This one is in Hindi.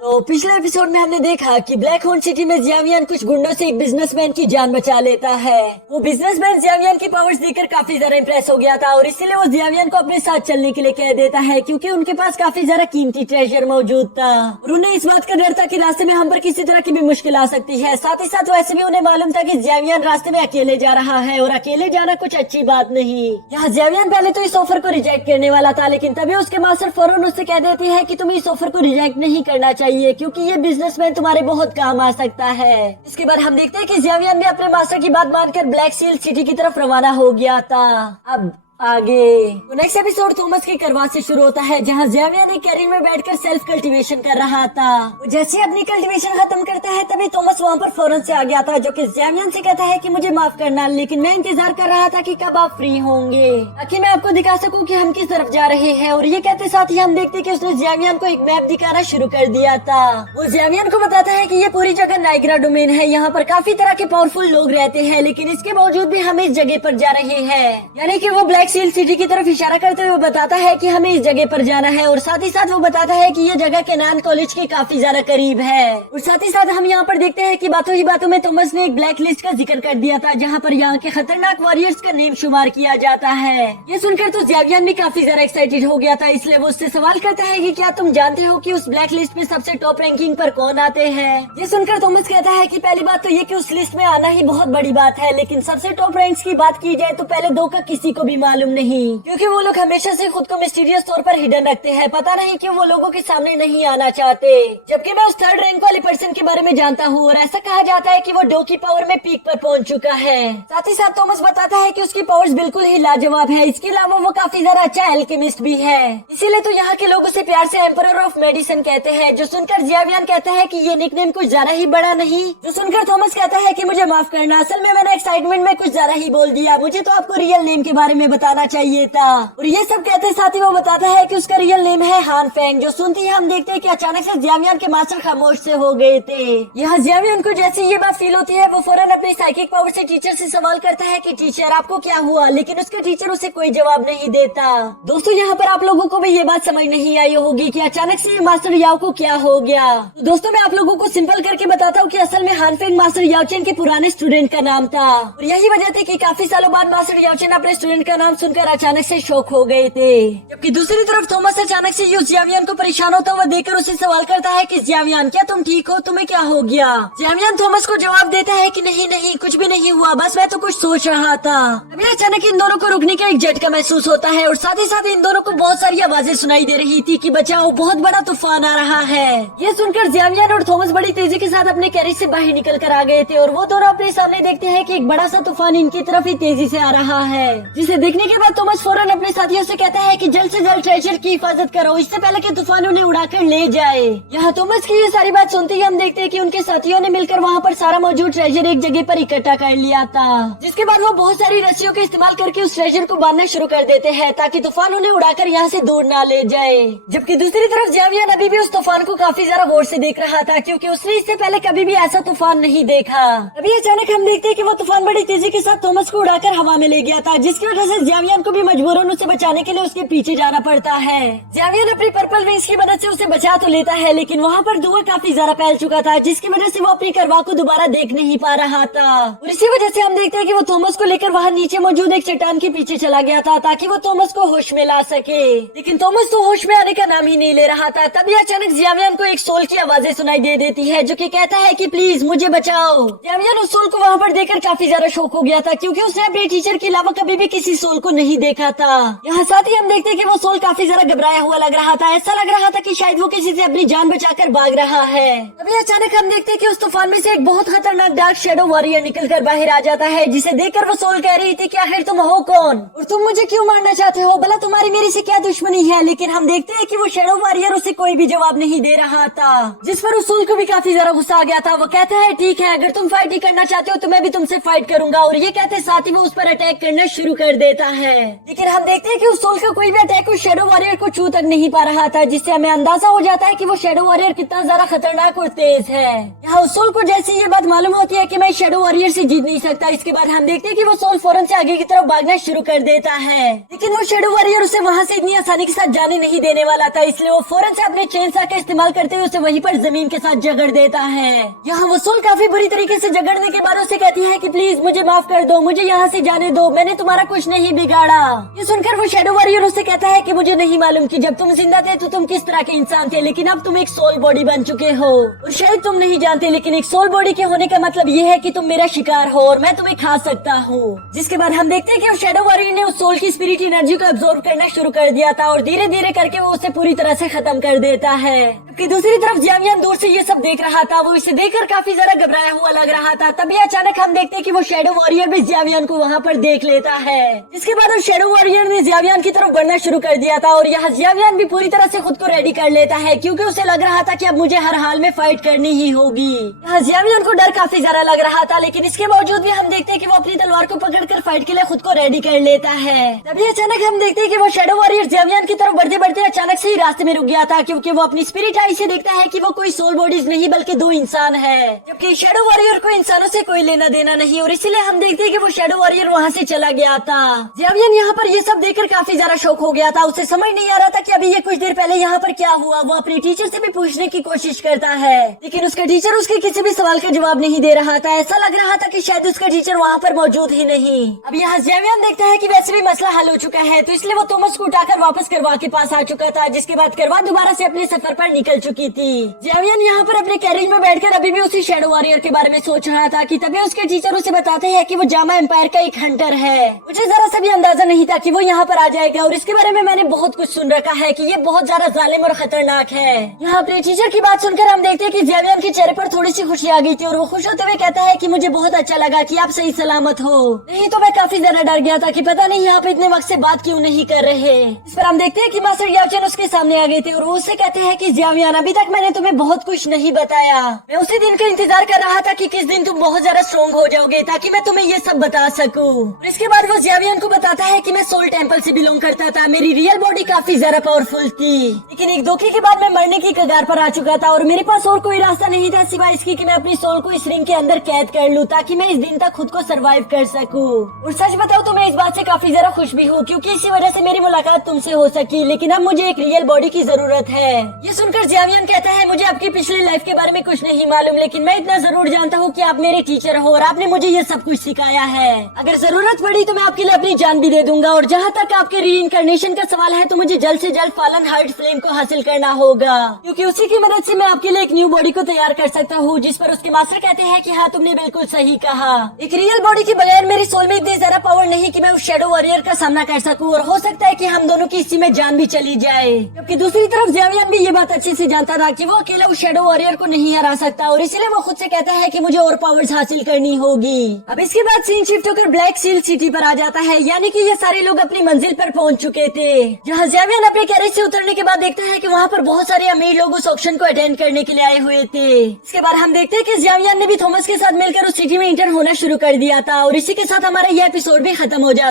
तो पिछले एपिसोड में हमने देखा कि ब्लैक होर्न सिटी में जियावियन कुछ गुंडों से एक बिजनेसमैन की जान बचा लेता है। वो बिजनेसमैन जियावियन की पावर्स देखकर काफी ज्यादा इम्प्रेस हो गया था और इसीलिए वो जियावियन को अपने साथ चलने के लिए कह देता है, क्योंकि उनके पास काफी ज्यादा कीमती ट्रेजर मौजूद था और उन्हें इस बात का डर था कि रास्ते में हम पर किसी तरह की भी मुश्किल आ सकती है। साथ ही साथ वैसे भी उन्हें मालूम था कि जियावियन रास्ते में अकेले जा रहा है और अकेले जाना कुछ अच्छी बात नहीं। यहाँ जियावियन पहले तो इस ऑफर को रिजेक्ट करने वाला था, लेकिन तभी उसके मास्टर फौरन उससे कह देती है कि तुम्हें इस ऑफर को रिजेक्ट नहीं करना चाहिए, क्योंकि ये बिजनेसमैन तुम्हारे बहुत काम आ सकता है। इसके बाद हम देखते हैं कि जियावियन भी अपने मास्टर की बात मानकर ब्लैक सील सिटी की तरफ रवाना हो गया था। अब आगे तो नेक्स्ट एपिसोड थॉमस की करवाट से शुरू होता है, जहाँ जियावियन एक कैरियर में बैठकर सेल्फ कल्टीवेशन कर रहा था। जैसे ही अपनी कल्टीवेशन खत्म करता है तभी थॉमस वहाँ पर फौरन से आ गया था, जो कि जियावियन से कहता है कि मुझे माफ करना, लेकिन मैं इंतजार कर रहा था कि कब आप फ्री होंगे ताकि मैं आपको दिखा सकूं कि हम किस तरफ जा रहे हैं। और ये कहते साथ ही हम देखते कि उसने जियावियन को एक मैप दिखाना शुरू कर दिया था। वो जियावियन को बताता है कि ये पूरी जगह नाइग्रा डोमेन है, यहाँ पर काफी तरह के पावरफुल लोग रहते हैं, लेकिन इसके बावजूद भी हम इस जगह पर जा रहे हैं। यानी कि वो ब्लैक सील सिटी की तरफ इशारा करते हुए बताता है कि हमें इस जगह पर जाना है। और साथ ही साथ वो बताता है कि ये जगह केनान कॉलेज के काफी ज्यादा करीब है। और साथ ही साथ हम यहाँ पर देखते हैं कि बातों ही बातों में थॉमस ने एक ब्लैक लिस्ट का जिक्र कर दिया था, जहाँ पर यहाँ के खतरनाक वॉरियर्स का नेम शुमार किया जाता है। ये सुनकर तो जियावियन भी काफी ज्यादा एक्साइटेड हो गया था, इसलिए वो उससे सवाल करता है कि क्या तुम जानते हो कि उस ब्लैक लिस्ट में सबसे टॉप रैंकिंग पर कौन आते हैं। ये सुनकर थॉमस कहता है कि पहली बात तो ये कि उस लिस्ट में आना ही बहुत बड़ी बात है, लेकिन सबसे टॉप रैंक्स की बात की जाए तो पहले दो का किसी को भी मालूम नहीं, क्योंकि वो लोग हमेशा से खुद को मिस्टीरियस तौर पर हिडन रखते हैं। पता नहीं क्यों वो लोगों के सामने नहीं आना चाहते, जबकि मैं उस थर्ड रैंक वाली पर्सन के बारे में जानता हूँ और ऐसा कहा जाता है कि वो डो की पावर में पीक पर पहुंच चुका है। साथ ही साथ थॉमस बताता है कि उसकी पावर्स बिल्कुल ही लाजवाब है। इसके अलावा वो काफी ज्यादा अच्छा एल्केमिस्ट भी है, इसीलिए तो यहाँ के लोग उसे प्यार से एम्परर ऑफ मेडिसिन कहते हैं। जो सुनकर जियावियन कहता है कि ये निकनेम कुछ ज्यादा ही बड़ा नहीं। जो सुनकर थॉमस कहता है कि मुझे माफ करना, असल में मैंने एक्साइटमेंट में कुछ ज्यादा ही बोल दिया, मुझे तो आपको रियल नेम के बारे में बताना चाहिए था। और ये सब कहते साथ ही वो बताता है कि उसका रियल नेम है हान फेंग। जो सुनते ही हम देखते हैं कि अचानक से जियावियन के मास्टर खामोश से हो गए थे। यहाँ जियावियन को जैसे ये बात फील होती है, वो फौरन अपनी साइकिक पावर से टीचर से सवाल करता है कि टीचर आपको क्या हुआ, लेकिन उसका टीचर उसे कोई जवाब नहीं देता। दोस्तों यहाँ पर आप लोगों को भी ये बात समझ नहीं आई होगी कि अचानक से मास्टर याओ को क्या हो गया। तो दोस्तों मैं आप लोगों को सिंपल करके बताता हूँ कि असल में हान फेंग मास्टर याओचेन के पुराने स्टूडेंट का नाम था और यही वजह थी कि काफी सालों बाद मास्टर याओचेन अपने स्टूडेंट का नाम सुनकर अचानक से शॉक हो गए थे। जबकि दूसरी तरफ थॉमस अचानक से जियावियन को परेशान होता हुआ देखकर उसे सवाल करता है कि जियावियन क्या तुम ठीक हो, तुम्हें क्या हो गया। जियावियन थॉमस को जवाब देता है कि नहीं नहीं कुछ भी नहीं हुआ, बस मैं तो कुछ सोच रहा था। अभी अचानक इन दोनों को रुकने का एक झटका महसूस होता है और साथ ही साथ इन दोनों को बहुत सारी आवाजें सुनाई दे रही थी कि बचाओ बहुत बड़ा तूफान आ रहा है। ये सुनकर जियावियन और थॉमस बड़ी तेजी के साथ अपने कैरेज से बाहर निकल कर आ गए थे और वो दोनों अपने सामने देखते हैं कि एक बड़ा सा तूफान इनकी तरफ ही तेजी से आ रहा है, जिसे देखने के बाद थॉमस फौरन अपने साथियों से कहता है कि जल्द से जल्द ट्रेजर की हिफाजत करो, इससे पहले कि तूफान उन्हें उड़ाकर ले जाए। यहाँ थॉमस की ये सारी बात सुनते ही हम देखते हैं कि उनके साथियों ने मिलकर वहाँ पर सारा मौजूद ट्रेजर एक जगह पर इकट्ठा कर लिया था, जिसके बाद वो बहुत सारी रस्सियों का इस्तेमाल करके उस ट्रेजर को बांधना शुरू कर देते हैं ताकि तूफान उन्हें उड़ाकर यहाँ से दूर ना ले जाए। जबकि दूसरी तरफ जियावियन अभी भी उस तूफान को काफी ज्यादा गौर से देख रहा था, क्योंकि उसने इससे पहले कभी भी ऐसा तूफान नहीं देखा। अभी अचानक हम देखते हैं कि वो तूफान बड़ी तेजी के साथ थॉमस को उड़ाकर हवा में ले गया था, जिसकी वजह से जियावियन को भी मजबूरन उसे बचाने के लिए उसके पीछे जाना पड़ता है। जियावियन अपनी पर्पल विंग्स की मदद से उसे बचा तो लेता है, लेकिन वहाँ पर धुआं काफी ज्यादा फैल चुका था, जिसकी वजह से वो अपनी करवा को दोबारा देख नहीं पा रहा था। और इसी वजह से हम देखते हैं कि वो थॉमस को लेकर वहाँ नीचे मौजूद एक चट्टान के पीछे चला गया था ताकि वो थॉमस को होश में ला सके, लेकिन थॉमस तो होश में आने का नाम ही नहीं ले रहा था। तभी अचानक जियावियन को एक सोल की आवाजें सुनाई दे देती है, जो कि कहता है कि प्लीज मुझे बचाओ। जियावियन उस सोल को वहाँ पर देखकर काफी ज्यादा शॉक हो गया था, क्योंकि उसने अपने टीचर के अलावा कभी भी किसी सोल को नहीं देखा था। यहाँ साथ ही हम देखते हैं कि वो सोल काफी ज्यादा घबराया हुआ लग रहा था, ऐसा लग रहा था कि शायद वो किसी से अपनी जान बचाकर भाग रहा है। अभी अचानक हम देखते हैं कि उस तूफान में से एक बहुत खतरनाक डार्क शेडो वॉरियर निकलकर बाहर आ जाता है, जिसे देखकर वो सोल कह रही थी कि आखिर तुम हो कौन और तुम मुझे क्यों मारना चाहते हो, भला तुम्हारी मेरे से क्या दुश्मनी है। लेकिन हम देखते हैं कि वो शेडो वॉरियर उसे कोई भी जवाब नहीं दे रहा था, जिस पर उस सोल को भी काफी ज्यादा गुस्सा आ गया था। वो कहता है ठीक है, अगर तुम फाइट ही करना चाहते हो तो मैं भी तुमसे फाइट करूंगा। और ये कहते साथ ही वो उस पर अटैक करना शुरू कर देता है, लेकिन हम देखते हैं कि उस सोल का कोई भी अटैक उस शैडो वॉरियर को छू तक नहीं पा रहा था, जिससे हमें अंदाजा हो जाता है कि वो शैडो वॉरियर कितना ज्यादा खतरनाक और तेज है। यहाँ उस सोल को जैसे ये बात मालूम होती है कि मैं शैडो वॉरियर से जीत नहीं सकता, इसके बाद हम देखते हैं कि वो सोल फौरन से आगे की तरफ भागना शुरू कर देता है, लेकिन वो शैडो वॉरियर उसे वहाँ से इतनी आसानी के साथ जाने नहीं देने वाला था, इसलिए वो फौरन से अपने चेन का इस्तेमाल करते हुए उसे वहीं पर जमीन के साथ जगड़ देता है। यहाँ वो सोल काफी बुरी तरीके से जगड़ने के बाद उसे कहती है कि प्लीज मुझे माफ कर दो, मुझे यहाँ से जाने दो, मैंने तुम्हारा कुछ नहीं बिगाड़ा। ये सुनकर वो शैडो वॉरियर उससे कहता है कि मुझे नहीं मालूम कि जब तुम जिंदा थे तो तुम किस तरह के इंसान थे, लेकिन अब तुम एक सोल बॉडी बन चुके हो और शायद तुम नहीं जानते, लेकिन एक सोल बॉडी के होने का मतलब ये है कि तुम मेरा शिकार हो और मैं तुम्हें खा सकता हूँ। जिसके बाद हम देखते हैं कि उस शैडो वॉरियर ने उस सोल की स्पिरिट एनर्जी को अब्सॉर्ब करना शुरू कर दिया था और धीरे धीरे करके वो उसे पूरी तरह से खत्म कर देता है। जबकि दूसरी तरफ जियावियन दूर से ये सब देख रहा था, वो इसे देखकर काफी ज्यादा घबराया हुआ लग रहा था। तभी अचानक हम देखते हैं कि वो शैडो वॉरियर भी जियावियन को वहाँ पर देख लेता है, जिसके बाद उस शैडो वॉरियर ने जियावियन की तरफ बढ़ना शुरू कर दिया था और यहाँ जियावियन भी पूरी तरह से खुद को रेडी कर लेता है, क्योंकि उसे लग रहा था कि अब मुझे हर हाल में फाइट करनी ही होगी। यहाँ जियावियन को डर काफी ज्यादा लग रहा था, लेकिन इसके बावजूद भी हम देखते हैं कि वो अपनी तलवार को पकड़कर फाइट के लिए खुद को रेडी कर लेता है। तभी अचानक हम देखते हैं कि वो शैडो वॉरियर जियावियन की तरफ बढ़ते बढ़ते अचानक से ही रास्ते में रुक गया था, क्योंकि वो अपनी स्पिरिट आई से देखता है कि वो कोई सोल बॉडीज नहीं बल्कि दो इंसान है, जबकि शैडो वॉरियर को इंसानों से कोई लेना देना नहीं, और इसीलिए हम देखते हैं कि वो शैडो वॉरियर वहाँ से चला गया था। जियावियन यहाँ पर ये सब देखकर काफी ज्यादा शॉक हो गया था, उसे समझ नहीं आ रहा था कि अभी ये कुछ देर पहले यहाँ पर क्या हुआ। वो अपने टीचर से भी पूछने की कोशिश करता है, लेकिन उसका टीचर उसके किसी भी सवाल का जवाब नहीं दे रहा था। ऐसा लग रहा था कि शायद उसका टीचर वहाँ पर मौजूद ही नहीं। अब यहाँ जियावियन देखता है कि वैसे भी मसला हल हो चुका है, तो इसलिए वो थॉमस को उठाकर वापस करवा के पास आ चुका था, जिसके बाद करवा दोबारा से अपने सफर पर निकल चुकी थी। जियावियन यहाँ पर अपने कैरेज में बैठकर अभी भी उसी शैडो वॉरियर के बारे में सोच रहा था कि तभी उसके टीचर उसे बताते हैं कि वो जामा एम्पायर का एक हंटर है। मुझे जरा सा भी अंदाजा नहीं था कि वो यहाँ पर आ जाएगा, और इसके बारे में मैंने बहुत कुछ सुन रखा है कि ये बहुत ज्यादा जालिम और खतरनाक है। यहाँ अपने टीचर की बात सुनकर हम देखते हैं कि जियावियन के चेहरे पर थोड़ी सी खुशी आ गई थी, और वो खुश होते हुए कहता है कि मुझे बहुत अच्छा लगा कि आप सही सलामत हो, नहीं तो मैं काफी ज्यादा डर गया था कि पता नहीं यहाँ पे इतने वक्त से बात क्यों नहीं कर रहे। इस पर हम देखते हैं कि मास्टर याचन उसके सामने आ गए थे और वो उससे कहते हैं कि जियावियन अभी तक मैंने तुम्हें बहुत कुछ नहीं बताया, मैं उसी दिन का इंतजार कर रहा था कि किस दिन तुम बहुत ज्यादा स्ट्रॉन्ग हो जाओगे ताकि मैं तुम्हें ये सब बता सकूं। और इसके बाद वो जियावियन को बताता है कि मैं सोल टेम्पल से बिलोंग करता था, मेरी रियल बॉडी काफी ज्यादा पावरफुल थी, लेकिन एक धोखे के बाद मैं मरने की कगार पर आ चुका था और मेरे पास और कोई रास्ता नहीं था सिवाय इसकी कि मैं अपनी सोल को इस रिंग के अंदर कैद कर लूं ताकि मैं इस दिन तक खुद को सरवाइव कर सकूं। और सच बताऊं तो मैं इस बात से काफी ज्यादा खुश भी हूँ, क्योंकि इसी वजह से मेरी मुलाकात तुमसे हो सकी, लेकिन अब मुझे एक रियल बॉडी की जरूरत है। ये सुनकर जियावियन कहता है मुझे आपकी पिछली लाइफ के बारे में कुछ नहीं मालूम, लेकिन मैं इतना जरूर जानता हूँ कि आप मेरे टीचर हो और आपने मुझे ये सब कुछ सिखाया है। अगर जरूरत पड़ी तो मैं आपके लिए अपनी जान भी दे दूंगा, और जहाँ तक आपके रीइंकार्नेशन का सवाल है तो मुझे जल्द से जल्द फॉलन हार्ट फ्लेम को हासिल करना होगा, क्योंकि उसी की मदद से मैं आपके लिए एक न्यू बॉडी को तैयार कर सकता हूँ। जिस पर उसके मास्टर कहते हैं कि हाँ तुमने बिल्कुल सही कहा, एक रियल बॉडी के बगैर मेरी सोल में इतनी ज्यादा पावर नहीं कि मैं उस शैडो वॉरियर का सामना कर सकूं, और हो सकता है कि हम दोनों की इसी में जान भी चली जाए। जबकि दूसरी तरफ जियावियन भी ये बात अच्छे से जानता था कि वो अकेला उस शैडो वॉरियर को नहीं हरा सकता, और इसलिए वो खुद से कहता है कि मुझे और पावर्स हासिल करनी होगी। अब इसके बाद सीन शिफ्ट होकर ब्लैक सील सिटी पर आ जाता है, यानी कि ये सारे लोग अपनी मंजिल पर पहुंच चुके थे। जहाँ जियावियन अपने कैरेज से उतरने के बाद देखता है कि वहाँ पर बहुत सारे अमीर लोग उस ऑक्शन को अटेंड करने के लिए आए हुए थे। इसके बाद हम देखते हैं कि जियावियन ने भी थॉमस के साथ मिलकर उस सिटी में इंटर होना शुरू कर दिया था, और इसी के साथ हमारा यह एपिसोड भी खत्म हो जाता है।